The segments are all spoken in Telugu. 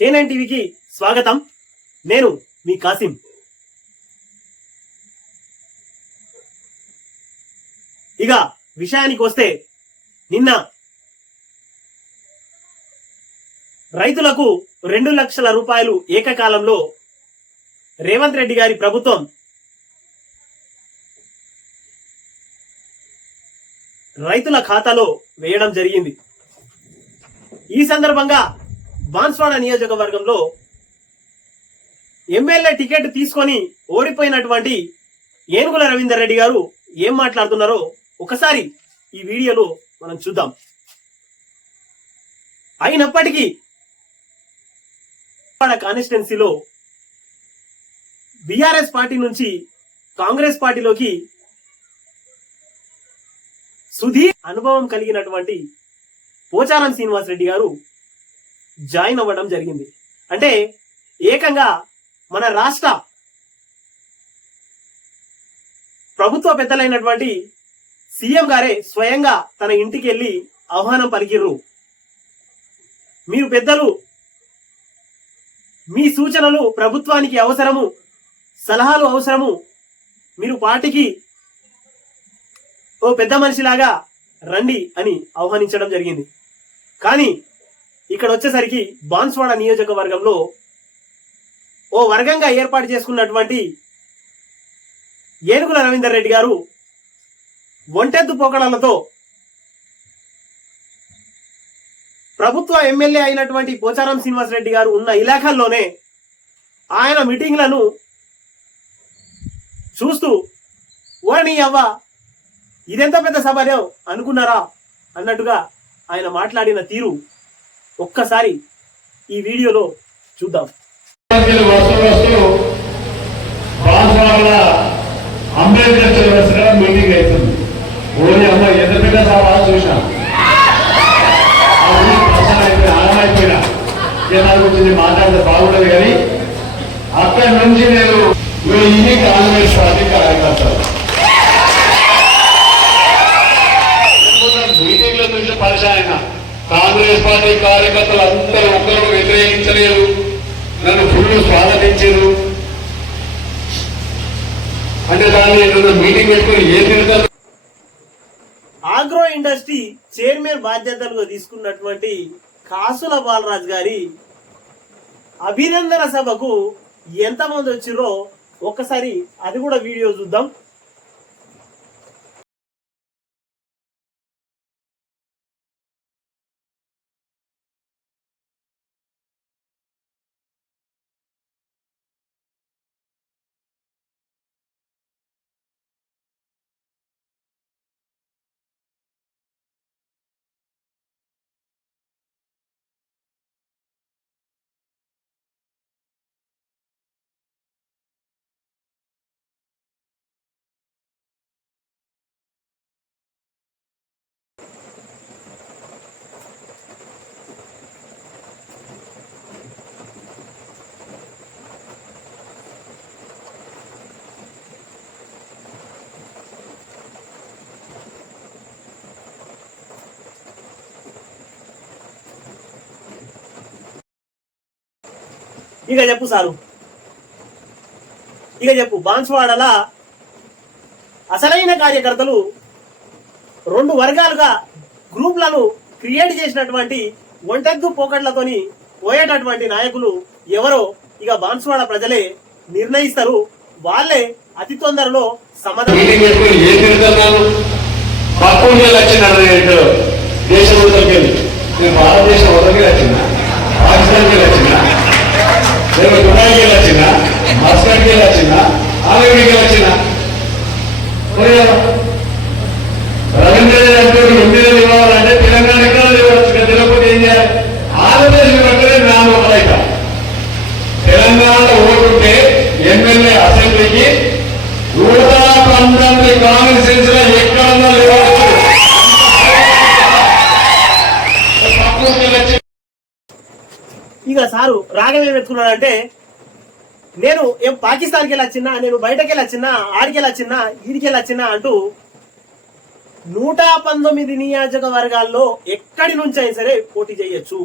K9 టీవీకి స్వాగతం. నేను మీ కాసిం. ఇక విషయానికి వస్తే నిన్న రైతులకు 2 లక్షల రూపాయలు ఏకకాలంలో రేవంత్ రెడ్డి గారి ప్రభుత్వం రైతుల ఖాతాలో వేయడం జరిగింది. ఈ సందర్భంగా బాన్స్వాడ నియోజకవర్గంలో ఎమ్మెల్యే టికెట్ తీసుకొని ఓడిపోయినటువంటి ఏనుగుల రవీందర్ రెడ్డి గారు ఏం మాట్లాడుతున్నారో ఒకసారి ఈ వీడియోలో మనం చూద్దాం. అయినప్పటికీ కాన్స్టిట్యున్సీలో బీఆర్ఎస్ పార్టీ నుంచి కాంగ్రెస్ పార్టీలోకి సుదీర్ అనుభవం కలిగినటువంటి పోచారం శ్రీనివాస్ రెడ్డి గారు జాయిన్ అవ్వడం జరిగింది. అంటే ఏకంగా మన రాష్ట్ర ప్రభుత్వ పెద్దలైనటువంటి సీఎం గారే స్వయంగా తన ఇంటికి వెళ్ళి ఆహ్వానం పలికిర్రు. మీరు పెద్దలు, మీ సూచనలు ప్రభుత్వానికి అవసరము, సలహాలు అవసరము, మీరు పార్టీకి ఓ పెద్ద మనిషిలాగా రండి అని ఆహ్వానించడం జరిగింది. కానీ ఇక్కడ వచ్చేసరికి బాన్స్వాడ నియోజకవర్గంలో ఓ వర్గంగా ఏర్పాటు చేసుకున్నటువంటి ఏనుగుల రవీందర్ రెడ్డి గారు ఒంటెద్దు పోకడలతో ప్రభుత్వ ఎమ్మెల్యే అయినటువంటి పోచారం శ్రీనివాస్ రెడ్డి గారు ఉన్న ఇలాఖల్లోనే ఆయన మీటింగ్లను చూస్తూ ఓరని అవ్వ ఇదెంత పెద్ద సభలో అనుకున్నారా అన్నట్టుగా ఆయన మాట్లాడిన తీరు ఒక్కసారి ఈ వీడియోలో చూద్దాం. అంబేద్కర్ చౌరస్తా మీటింగ్ అవుతుంది. ఓన్లీ అమ్మ ఎంత పెద్ద సభ చూసా ఆగమైపోయినా జనాల గురించి మాట్లాడితే బాగుండదు. కానీ అక్కడి నుంచి నేను ఇది కాంగ్రెస్ పార్టీ కార్యకర్తలు మీటింగ్ల నుంచి పరిచయం. కాంగ్రెస్ పార్టీ కార్యకర్తలు అందరూ ఒక్కరు వ్యతిరేకించలేదు, నన్ను ఫుల్ స్వాగతించారు. అంటే దాన్ని మీటింగ్ పెట్టుకుని ఏం తిరుగుతారు. ఆగ్రో ఇండస్ట్రీ చైర్మన్ బాధ్యతలుగా తీసుకున్నటువంటి కాసుల బాలరాజ్ గారి అభినందన సభకు ఎంతమంది వచ్చిరో ఒక్కసారి అది కూడా వీడియో చూద్దాం. ఇక చెప్పు సారు, ఇక చెప్పు. బాన్స్వాడల అసలైన కార్యకర్తలు 2 వర్గాలుగా గ్రూప్లను క్రియేట్ చేసినటువంటి ఒంటెద్దు పోకట్లతోని పోయేటటువంటి నాయకులు ఎవరో ఇక బాన్స్వాడ ప్రజలే నిర్ణయిస్తారు. వాళ్ళే అతి తొందరలో సమాధానం. నేను దుబాయ్కి వచ్చిన, మస్కట్కి వచ్చిన, ఆలయకి వచ్చిన రవీంద్ర అంటే ఎమ్మెల్యేలు ఇవ్వాలంటే తెలంగాణ ఎక్కడ ఇవ్వచ్చు. తెలియకపోతే ఏం చేయాలి? ఆంధ్రప్రదేశ్ ఇవ్వట్లేదు. నా లోపలైతే తెలంగాణలో ఓటుంటే ఎమ్మెల్యే అసెంబ్లీకి 119 కాన్స్టిట్యూన్స్ లో ఎక్కడన్నా ఇవ్వచ్చు. ఇక సారు రాగం ఏం పెట్టుకున్నాడంటే, నేను ఏం పాకిస్తాన్కి వెళ్ళొచ్చినా, నేను బయటకి వెళ్ళొచ్చినా, ఆడికి వెళ్ళొచ్చినా, ఈడికి వెళ్ళొచ్చినా అంటూ 119 నియోజకవర్గాల్లో ఎక్కడి నుంచి అయినా సరే పోటీ చేయొచ్చు.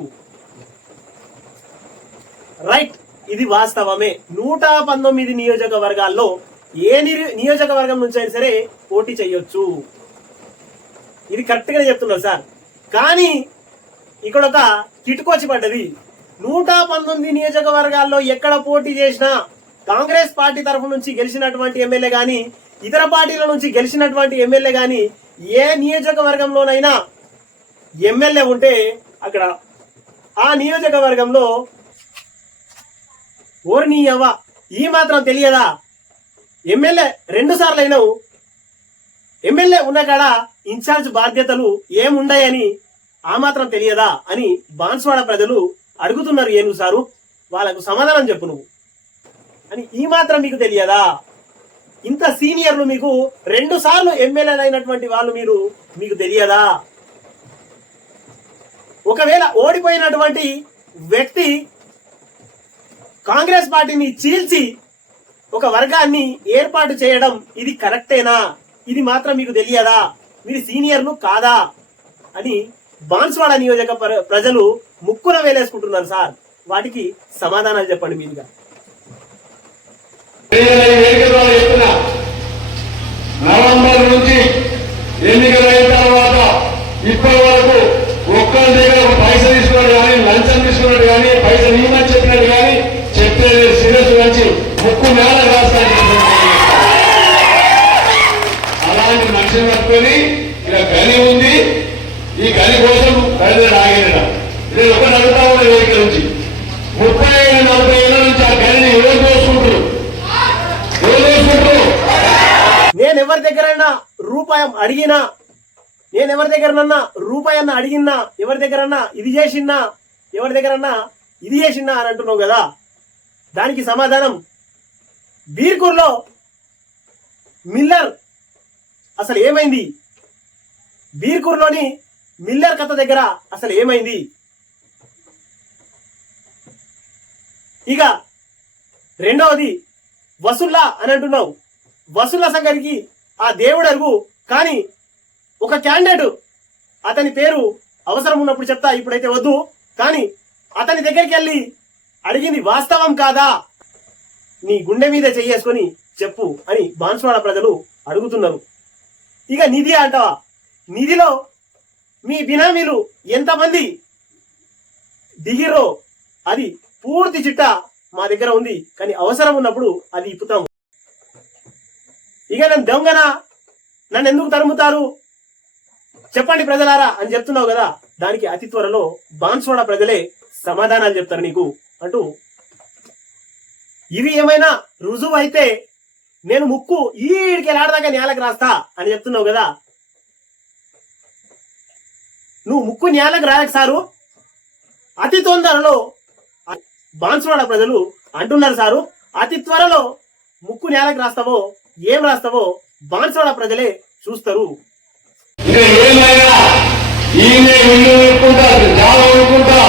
రైట్, ఇది వాస్తవమే. 119 నియోజకవర్గాల్లో ఏ నియోజకవర్గం నుంచి అయినా సరే పోటీ చేయొచ్చు. ఇది కరెక్ట్ గా చెప్తున్నారు సార్. కానీ ఇక్కడ ఒక కిటుకొచ్చి పడ్డది. 119 నియోజకవర్గాల్లో ఎక్కడ పోటీ చేసినా కాంగ్రెస్ పార్టీ తరఫు నుంచి గెలిచినటువంటి ఎమ్మెల్యే గాని, ఇతర పార్టీల నుంచి గెలిచినటువంటి ఎమ్మెల్యే గాని, ఏ నియోజకవర్గంలోనైనా ఎమ్మెల్యే ఉంటే అక్కడ ఆ నియోజకవర్గంలో ఓర్నీయవ్వ ఈ మాత్రం తెలియదా, ఎమ్మెల్యే 2 సార్లు అయినావు, ఎమ్మెల్యే ఉన్న కాడ ఇన్ఛార్జ్ బాధ్యతలు ఏముండాయని ఆ మాత్రం తెలియదా అని బాన్స్వాడ ప్రజలు అడుగుతున్నారు. ఏనుగు సారు, వాళ్ళకు సమాధానం చెప్పు నువ్వు అని. ఈ మాత్రం మీకు తెలియదా? ఇంత సీనియర్లు మీకు 2 సార్లు ఎమ్మెల్యేలు అయినటువంటి వాళ్ళు మీకు తెలియదా? ఒకవేళ ఓడిపోయినటువంటి వ్యక్తి కాంగ్రెస్ పార్టీని చీల్చి ఒక వర్గాన్ని ఏర్పాటు చేయడం ఇది కరెక్టేనా? ఇది మాత్రం మీకు తెలియదా? మీరు సీనియర్లు కాదా అని బాన్స్వాడ నియోజక ప్రజలు ముక్కున వేలేసుకుంటున్నారు సార్. వాటికి సమాధానాలు చెప్పండి మీరుగా. నవంబర్ నుంచి ఎన్నికలైన తర్వాత ఇప్పటి వరకు ఒక్కరి దగ్గర ఒక పైస తీసుకున్నాడు కానీ, లంచం తీసుకున్నాడు కానీ, పైసలు ఇవ్వమని చెప్పినట్టు కానీ చెప్తే సీరియస్ వచ్చి ముక్కు నేల రాస్తాను. అలాంటి మనిషిని పట్టుకొని ఇక్కడ గని ఉంది, ఈ గని కోసం ప్రజలు ఆగిన నేను ఒకటి అడుగుతా ఉన్న వేదిక నుంచి 30-40 ఏళ్ళ నుంచి ఆ గనిని ఎవరు దోసుకుంటారు? నేను ఎవరి దగ్గరైనా రూపాయి అడిగినా, నేను ఎవరి దగ్గరనన్నా రూపాయి అన్న అడిగినా, ఎవరి దగ్గరన్నా ఇది చేసినా, ఎవరి దగ్గరన్నా ఇది చేసినా అని అంటున్నావు కదా, దానికి సమాధానం బీర్కూర్లో మిల్లర్ అసలు ఏమైంది? బీర్కూర్లోని మిల్లర్ కథ దగ్గర అసలు ఏమైంది? ఇక రెండవది వసూల్లా అని అంటున్నావు. వసూళ్ల సంఘానికి ఆ దేవుడు అరుగు. కానీ ఒక క్యాండిడేట్, అతని పేరు అవసరం ఉన్నప్పుడు చెప్తా, ఇప్పుడైతే వద్దు, కానీ అతని దగ్గరికి వెళ్ళి అడిగింది వాస్తవం కాదా? నీ గుండె మీద చెయ్యేసుకొని చెప్పు అని బాన్స్వాడ ప్రజలు అడుగుతున్నారు. ఇక నిధి అంటావా? నిధిలో మీ బినామీలు ఎంతమంది దిగిరో అది పూర్తి చిట్టా మా దగ్గర ఉంది, కానీ అవసరం ఉన్నప్పుడు అది ఇప్పుతాము. ఇక నన్ను దొంగనా, నన్ను ఎందుకు తరుముతారు చెప్పండి ప్రజలారా అని చెప్తున్నావు కదా, దానికి అతి త్వరలో బాన్స్వాడ ప్రజలే సమాధానాలు చెప్తారు నీకు అంటూ. ఇవి ఏమైనా రుజువు అయితే నేను ముక్కు ఈడికి లాడదాకా నేలకు రాస్తా అని చెప్తున్నావు కదా, నువ్వు ముక్కు నేలకు రాయక సారు అతి తొందరలో బాన్స్వాడ ప్రజలు అంటున్నారు సారు, అతి త్వరలో ముక్కు నేలకు రాస్తావో ఏం రాస్తావో బాన్స్వాడ ప్రజలే చూస్తారు. ఈయనే ఇల్లు పెట్టుకుంటా, చాలా వండుకుంటా,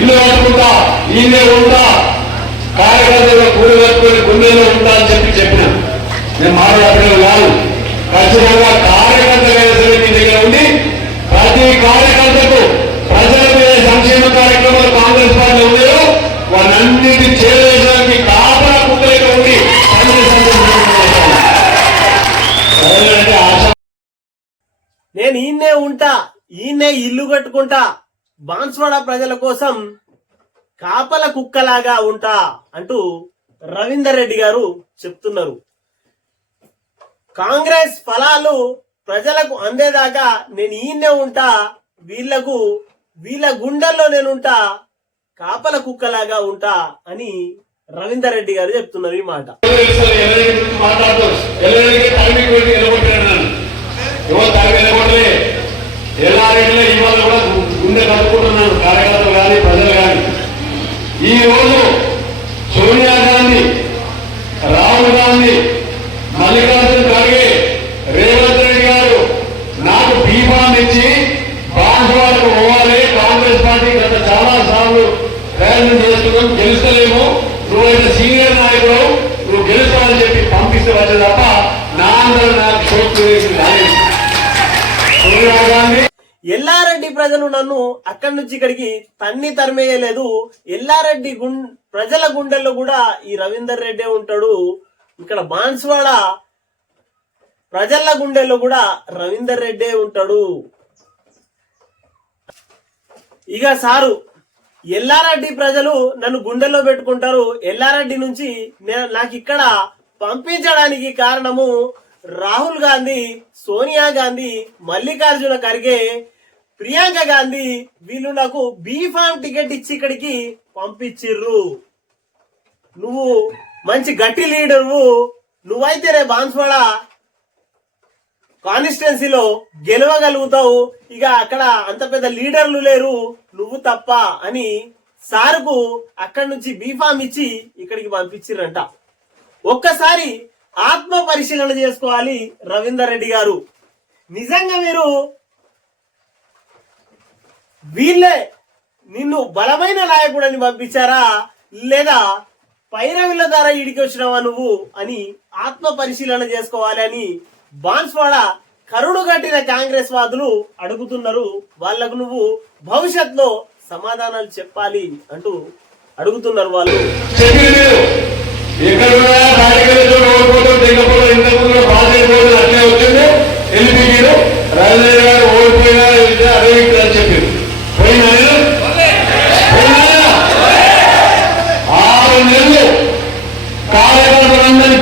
ఇల్లు కట్టుకుంటా, ఈయనే ఉంటా, కార్యకర్తలు కూలి కట్టుకుని గుండెలో ఉంటా అని చెప్పిన నేను మాట్లాడలేదు కాదు. ఖచ్చితంగా కార్యకర్తలు మీ దగ్గర ఉండి ప్రతి కార్యకర్తకు ప్రజల మీద సంక్షేమ కార్యక్రమాలు కాంగ్రెస్ పార్టీ ఉన్నాయో వాళ్ళన్నింటినీ చేరవేయడానికి కాపలా కుక్కలేక ఉండి నేను ఈయన్నే ఉంటా, ఈయన్నే ఇల్లు కట్టుకుంటా, బాన్స్వాడ ప్రజల కోసం కాపల కుక్కలాగా ఉంటా అంటూ రవీందర్ రెడ్డి గారు చెప్తున్నారు. కాంగ్రెస్ ఫలాలు ప్రజలకు అందేదాకా నేను ఈయన్నే ఉంటా, వీళ్ళ గుండెల్లో నేనుంటా, కాపల కుక్కలాగా ఉంటా అని రవీందర్ రెడ్డి గారు చెప్తున్నారు ఈ మాట. ఎల్లారెడ్డిలో ఇవాళ కూడా గుండె కట్టుకుంటున్నాను కార్యకర్తలు కానీ ప్రజలు కానీ. ఈ రోజు సోనియా గాంధీ, రాహుల్ గాంధీ, మల్లికార్జున ఖర్గే, రేవంత్ రెడ్డి గారు నాకు బీఫామ్ ఇచ్చి బాన్స్వాడకు పోవాలి, కాంగ్రెస్ పార్టీ గత చాలా సార్లు ప్రయత్నం చేస్తున్నాం, గెలుస్తలేము, నువ్వైతే సీనియర్ నాయకుడు, నువ్వు గెలుస్తావని చెప్పి పంపిస్తే వచ్చే తప్ప నా అందరూ నాకు సోనియా గాంధీ ఎల్లారెడ్డి ప్రజలు నన్ను అక్కడి నుంచి ఇక్కడికి తరిమేయలేదు. ఎల్లారెడ్డి ప్రజల గుండెల్లో కూడా ఈ రవీందర్ రెడ్డే ఉంటాడు. ఇక్కడ బాన్స్వాడ ప్రజల గుండెల్లో కూడా రవీందర్ రెడ్డే ఉంటాడు. ఇక సారు ఎల్లారెడ్డి ప్రజలు నన్ను గుండెల్లో పెట్టుకుంటారు. ఎల్లారెడ్డి నుంచి నాకు ఇక్కడ పంపించడానికి కారణము రాహుల్ గాంధీ, సోనియా గాంధీ, మల్లికార్జున ఖర్గే, ప్రియాంక గాంధీ వీళ్ళు నాకు బీఫామ్ టికెట్ ఇచ్చి ఇక్కడికి పంపించిర్రు. నువ్వు మంచి గట్టి లీడర్వు, నువ్వైతే రే బాన్స్వాడ కాన్స్టిట్యున్సీలో గెలవగలుగుతావు. ఇక అక్కడ అంత పెద్ద లీడర్లు లేరు, నువ్వు తప్ప అని సారుకు అక్కడి నుంచి బీఫామ్ ఇచ్చి ఇక్కడికి పంపించిర్రంట. ఒక్కసారి ఆత్మ పరిశీలన చేసుకోవాలి రవీందర్ రెడ్డి గారు. నిజంగా మీరు వీళ్ళే నిన్ను బలమైన నాయకుడని పంపించారా, లేదా పైరవిల ద్వారా ఇడికి వచ్చినావా నువ్వు అని ఆత్మ పరిశీలన చేసుకోవాలి అని బాన్స్వాడ కరుడు కట్టిన కాంగ్రెస్ వాదులు అడుగుతున్నారు. వాళ్లకు నువ్వు భవిష్యత్తులో సమాధానాలు చెప్పాలి అంటూ అడుగుతున్నారు వాళ్ళు.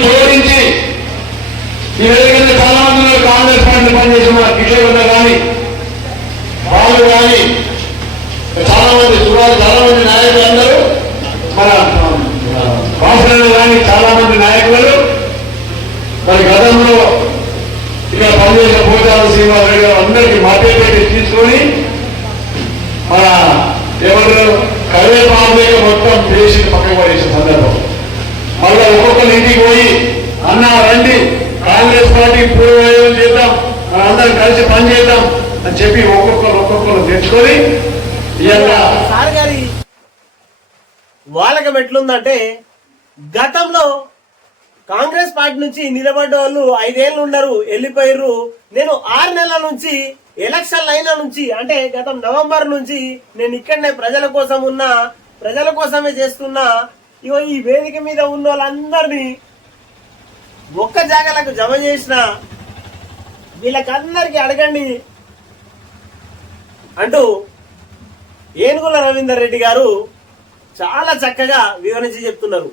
జోడించి ఈ విధంగా చాలా మంది కాంగ్రెస్ పార్టీ పనిచేసిన మన కిషోర్ కానీ వాళ్ళు కానీ చాలా మంది చాలా మంది నాయకులు అందరూ మన వాసనలు కానీ చాలా మంది నాయకులు మరి గతంలో ఇక్కడ పనిచేసిన పోచారు శ్రీనివాసరెడ్డి గారు అందరికీ మాట్లాడి తీసుకొని మన ఎవరు కరివేపాకు మొత్తం చేసి పక్కకు పడేసిన సందర్భం. మళ్ళా ఒక్కొక్కరు ఇంటికి పోయి అన్నా రండి కాంగ్రెస్ పార్టీ పూర్వం చేద్దాం, అందరం కలిసి పని చేద్దాం అని చెప్పి ఒక్కొక్కరు తెచ్చుకొని సార్ గారి వాళ్ళకి ఎట్లుందంటే గతంలో కాంగ్రెస్ పార్టీ నుంచి నిలబడ్డ వాళ్ళు 5 ఏళ్ళు ఉన్నారు, వెళ్ళిపోయారు. నేను 6 నెలల నుంచి ఎలక్షన్ అయిన నుంచి అంటే గతం నవంబర్ నుంచి నేను ఇక్కడనే ప్రజల కోసం ఉన్నా, ప్రజల కోసమే చేస్తున్నా. ఇగో ఈ వేదిక మీద ఉన్న వాళ్ళందరినీ ఒక్క జాగాలకు జమ చేసిన వీళ్ళకందరికీ అడగండి అంటూ ఏనుగుల రవీందర్ రెడ్డి గారు చాలా చక్కగా వివరించి చెప్తున్నారు.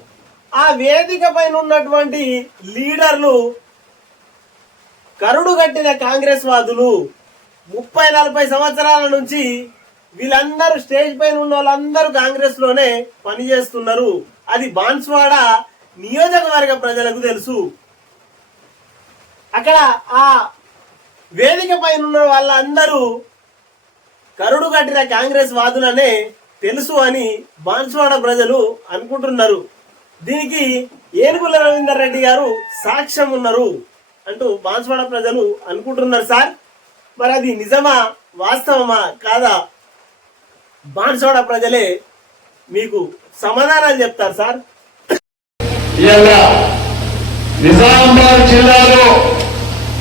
ఆ వేదిక పైన ఉన్నటువంటి లీడర్లు కరుడు కట్టిన కాంగ్రెస్ వాదులు 30-40 సంవత్సరాల నుంచి వీళ్ళందరూ స్టేజ్ పైన ఉన్న వాళ్ళందరూ కాంగ్రెస్ లోనే పనిచేస్తున్నారు. అది బాన్స్వాడ నియోజకవర్గ ప్రజలకు తెలుసు. అక్కడ ఆ వేదిక పైన ఉన్న వాళ్ళందరూ కరుడు కట్టిన కాంగ్రెస్ వాదులనే తెలుసు అని బాన్స్వాడ ప్రజలు అనుకుంటున్నారు. దీనికి ఏనుగుల రవీందర్ రెడ్డి గారు సాక్ష్యం ఉన్నారు అంటూ బాన్స్వాడ ప్రజలు అనుకుంటున్నారు. సార్ మరి అది నిజమా, వాస్తవమా కాదా? బాన్స్వాడ ప్రజలే మీకు సమాధానాలు చెప్తారు. సార్ నిజామాబాద్ జిల్లాలో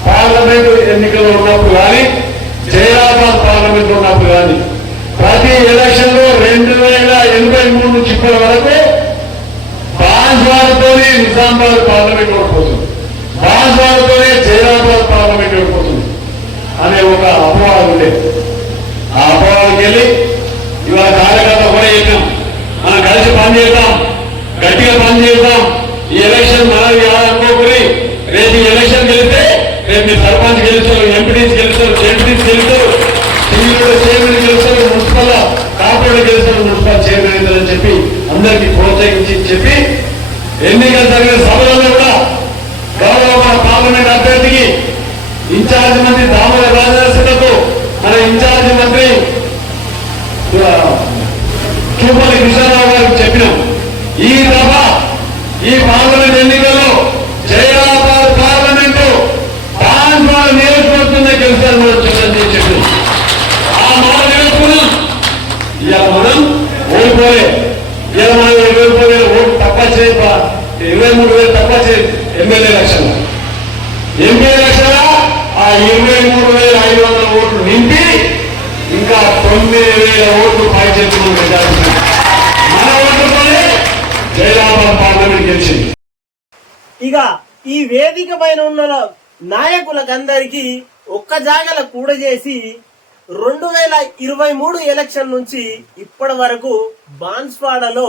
పార్లమెంటు ఎన్నికలు ఉన్నప్పుడు కానీ జైరాబాద్ పార్లమెంట్ ఉన్నప్పుడు కానీ ప్రతి ఎలక్షన్ లో 2083 నుంచి ఇప్పటి వరకు బాన్స్వాడతోనే నిజామాబాద్ పార్లమెంట్ ఓడిపోతుంది, బాన్స్వాడతోనే జైరాబాద్ పార్లమెంట్ ఓడిపోతుంది అనే ఒక అపవాదం ఉండేది. ఆ అపవాదానికి వెళ్ళి ఇవాళ కార్యకర్త కూడా చెప్పాం, మనం కలిసి పనిచేద్దాం, గట్టిగా పనిచేద్దాం, ఈ ఎలక్షన్ మనది కాదనుకోకరి రేపు ఈ ఎలక్షన్ గెలిస్తే రేపు మీ సర్పంచ్ గెలుస్తారు, ఎంపీడీస్ గెలుస్తారు, జెడ్పీస్ గెలుస్తారు, చైర్మన్ గెలుస్తారు, మున్సిపల్ కార్పొరేటర్ గెలుస్తారు, మున్సిపల్ చైర్మన్ అని చెప్పి అందరికీ ప్రోత్సహించి చెప్పి ఎన్నికలు జరిగిన సభలలో కూడా గౌరవ మన పార్లమెంట్ అభ్యర్థికి ఇన్ఛార్జ్ మంత్రి దామోదర రాజనరసింహకు మన ఇన్ఛార్జ్ మంత్రి చూపల్లి కృష్ణారావు గారికి చెప్పినాం, ఈ సభ ఈ పార్లమెంట్ ఎన్నికల్లో జైరాబాద్ పార్లమెంటు బాన్స్వాడ నియోజకవర్గంలో గెలుస్తారు మనం చూడండి చెప్పి ఆ మాట నిలుపుకున్నాం. ఇవాళ మనం ఓడిపోలే, ఇవాళ మనం 20,000 ఓటు తప్ప చేయ 23,000 తప్ప చేయ ఎమ్మెల్యే ఎలక్షన్, ఎంపీ ఎలక్షన్ ఆ 23,500 ఓట్లు నింపి ఇంకా 9,000 ఓట్లు పైచేతులు మెజారిటీ. మన ఓట్లతోనే జైరాబాద్ పార్లమెంట్ గెలిచింది. ఇక ఈ వేదిక పైన ఉన్న నాయకులకందరికీ ఒక్క జాగల కూడ చేసి 2023 ఎలక్షన్ నుంచి ఇప్పటి వరకు బాన్స్వాడలో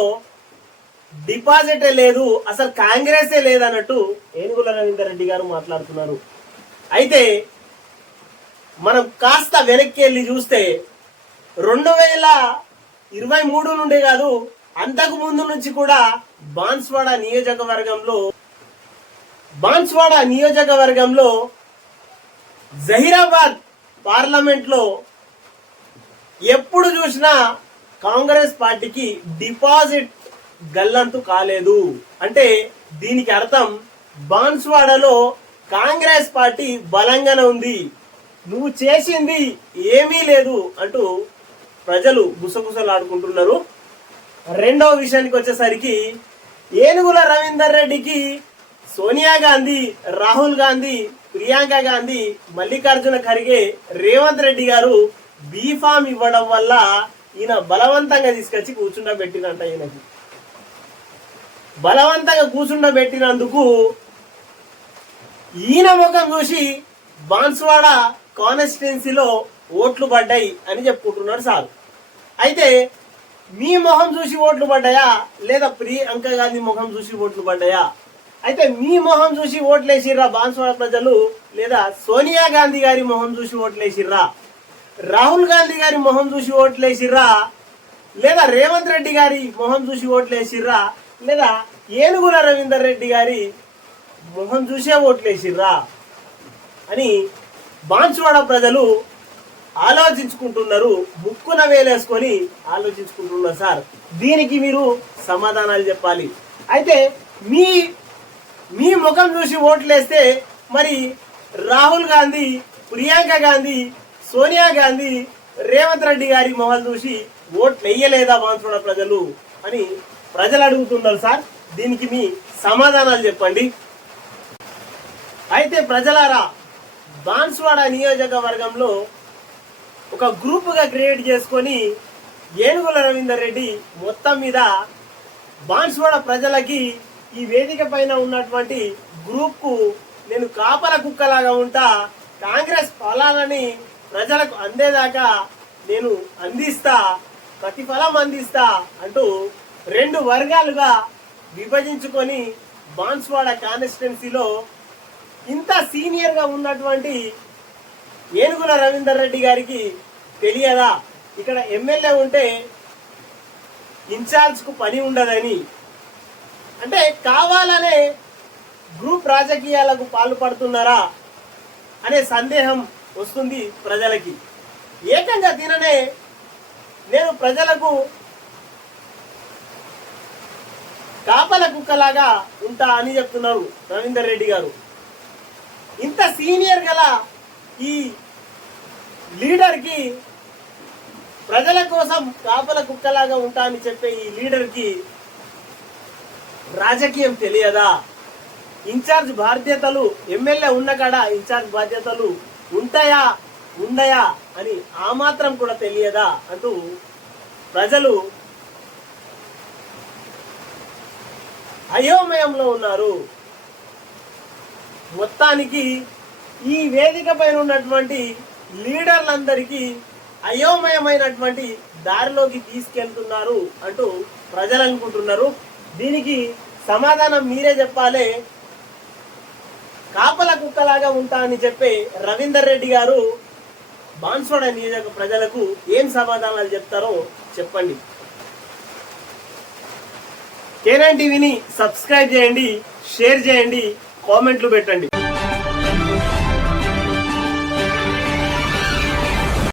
డిపాజిటే లేదు, అసలు కాంగ్రెసే లేదన్నట్టు ఏనుగుల రవీందర్ రెడ్డి గారు మాట్లాడుతున్నారు. అయితే మనం కాస్త వెనక్కి వెళ్ళి చూస్తే 2023 నుండే కాదు, అంతకు ముందు నుంచి కూడా బాన్స్వాడ నియోజకవర్గంలో జహీరాబాద్ పార్లమెంట్ లో ఎప్పుడు చూసినా కాంగ్రెస్ పార్టీకి డిపాజిట్ గల్లంతు కాలేదు. అంటే దీనికి అర్థం బాన్స్వాడలో కాంగ్రెస్ పార్టీ బలంగానే ఉంది, నువ్వు చేసింది ఏమీ లేదు అంటూ ప్రజలు గుసగుసలాడుకుంటున్నారు. రెండవ విషయానికి వచ్చేసరికి ఏనుగుల రవీందర్ రెడ్డికి సోనియా గాంధీ, రాహుల్ గాంధీ, ప్రియాంక గాంధీ, మల్లికార్జున ఖర్గే, రేవంత్ రెడ్డి గారు బీఫామ్ ఇవ్వడం వల్ల ఈయన బలవంతంగా తీసుకొచ్చి కూర్చుండబెట్టినంట. ఈయనకి బలవంతంగా కూర్చుండబెట్టినందుకు ఈయన ముఖం చూసి బాన్స్వాడ కాన్స్టిట్యున్సీలో ఓట్లు పడ్డాయి అని చెప్పుకుంటున్నాడు సార్. అయితే మీ మొహం చూసి ఓట్లు పడ్డాయా లేదా ప్రియాంక గాంధీ ముఖం చూసి ఓట్లు పడ్డాయా? అయితే మీ మొహం చూసి ఓట్లేసిర్రా బాన్స్వాడ ప్రజలు, లేదా సోనియా గాంధీ గారి మొహం చూసి ఓట్లేసిర్రా, రాహుల్ గాంధీ గారి మొహం చూసి ఓట్లేసిర్రా, లేదా రేవంత్ రెడ్డి గారి మొహం చూసి ఓట్లేసిర్రా, లేదా ఏనుగుల రవీందర్ రెడ్డి గారి మొహం చూసే ఓట్లేసిర్రా అని బాన్స్వాడ ప్రజలు ఆలోచించుకుంటున్నారు, ముక్కున వేలేసుకొని ఆలోచించుకుంటున్నారు సార్. దీనికి మీరు సమాధానాలు చెప్పాలి. అయితే మీ ముఖం చూసి ఓట్లేస్తే మరి రాహుల్ గాంధీ, ప్రియాంక గాంధీ, సోనియా గాంధీ, రేవంత్ రెడ్డి గారి మొహం చూసి ఓట్లు వేయలేదా బాన్స్వాడ ప్రజలు అని ప్రజలు అడుగుతున్నారు సార్. దీనికి మీ సమాధానాలు చెప్పండి. అయితే ప్రజలారా, బాన్స్వాడ నియోజకవర్గంలో ఒక గ్రూప్ గా క్రియేట్ చేసుకొని ఏనుగుల రవీందర్ రెడ్డి మొత్తం మీద బాన్స్వాడ ప్రజలకి ఈ వేదిక పైన ఉన్నటువంటి గ్రూప్ కు నేను కాపల కుక్కలాగా ఉంటా, కాంగ్రెస్ ఫలాలని ప్రజలకు అందేదాకా నేను అందిస్తా, ప్రతిఫలం అందిస్తా అంటూ 2 వర్గాలుగా విభజించుకొని బాన్స్వాడ కాన్స్టిట్యున్సీలో ఇంత సీనియర్ గా ఉన్నటువంటి ఏనుగుల రవీందర్ రెడ్డి గారికి తెలియదా ఇక్కడ ఎమ్మెల్యే ఉంటే ఇన్ఛార్జ్ కు పని ఉండదని? అంటే కావాలనే గ్రూప్ రాజకీయాలకు పాల్పడుతున్నారా అనే సందేహం వస్తుంది ప్రజలకి. ఏకంగా తిననే నేను ప్రజలకు కాపల కుక్కలాగా ఉంటా అని చెప్తున్నారు రవీందర్ రెడ్డి గారు. ఇంత సీనియర్ గల ఈ లీడర్ కి, ప్రజల కోసం కాపల కుక్కలాగా ఉంటా అని చెప్పే ఈ లీడర్ కి రాజకీయం తెలియదా? ఇన్ఛార్జ్ బాధ్యతలు, ఎమ్మెల్యే ఉన్న కాడ ఇన్ఛార్జ్ బాధ్యతలు ఉంటాయా ఉండయా అని ఆ మాత్రం కూడా తెలియదా అంటూ ప్రజలు అయోమయంలో ఉన్నారు. మొత్తానికి ఈ వేదిక పైన ఉన్నటువంటి లీడర్లందరికీ అయోమయమైనటువంటి దారిలోకి తీసుకెళ్తున్నారు అంటూ ప్రజలు అనుకుంటున్నారు. దీనికి సమాధానం మీరే చెప్పాలి. కాపల కుక్కలాగా ఉంటా అని చెప్పే రవీందర్ రెడ్డి గారు బాన్స్వాడ నియోజక ప్రజలకు ఏం సమాధానాలు చెప్తారో చెప్పండి. కేనైన్ టీవీని సబ్స్క్రైబ్ చేయండి, షేర్ చేయండి, కామెంట్లు పెట్టండి.